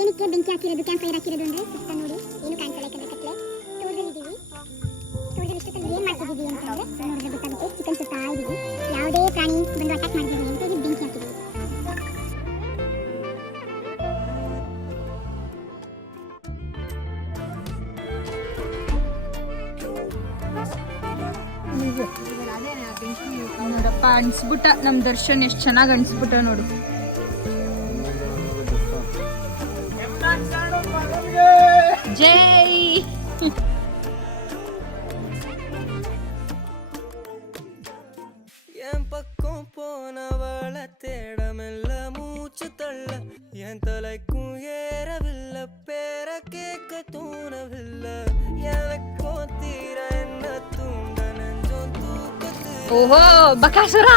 ಏನಕ್ಕೆ ಬೆಂಕಿ ಹಾಕಿರೋದು ಕ್ಯಾಂಪ್ ಫೈರ್ ಹಾಕಿರೋದು ಅಂದ್ರೆ ಸುತ್ತ ನೋಡಿ ಏನು ಕಾಣಿಸಲ್ಲ ಯಾಕಂದ್ರೆ ಕತ್ಲೆ ತೋಟದಲ್ಲಿದ್ದೀವಿ. ತೋಟದಲ್ಲಿ ಇಷ್ಟೊತ್ತಲ್ಲಿ ಏನು ಮಾಡ್ತಿದ್ದೀವಿ ಅಂತಂದ್ರೆ ನೋಡಿದ್ರೆ ಗೊತ್ತಾಗುತ್ತೆ. ಚಿಕನ್ ಸುತ್ತಾ ಇದ್ದೀವಿ. ಯಾವುದೇ ಪ್ರಾಣಿ ಬಂದು ಅಟ್ಯಾಕ್ ಮಾಡಿದ್ದೀವಿ ಅಂತ ಹೇಳಿ ಬೆಂಕಿ ಹಾಕಿದ್ದೀವಿ. ನೋಡಪ್ಪ ಅನ್ಸ್ಬಿಟ್ಟ ನಮ್ ದರ್ಶನ್ ಎಷ್ಟ್ ಚೆನ್ನಾಗ್ ಅನ್ಸ್ಬಿಟ್ಟ ನೋಡು. ಜೈ என் பக்கம் போனவள தேடமெல்ல மூச்சு தள்ள என் தலைக்கும் ஏறவில்லை பேர கேட்க தூணவில்லை எனக்கோ தீர என்ன தூண்ட நெஞ்சம் தூக்கத்து ಓಹೋ ಬಕಾಸುರ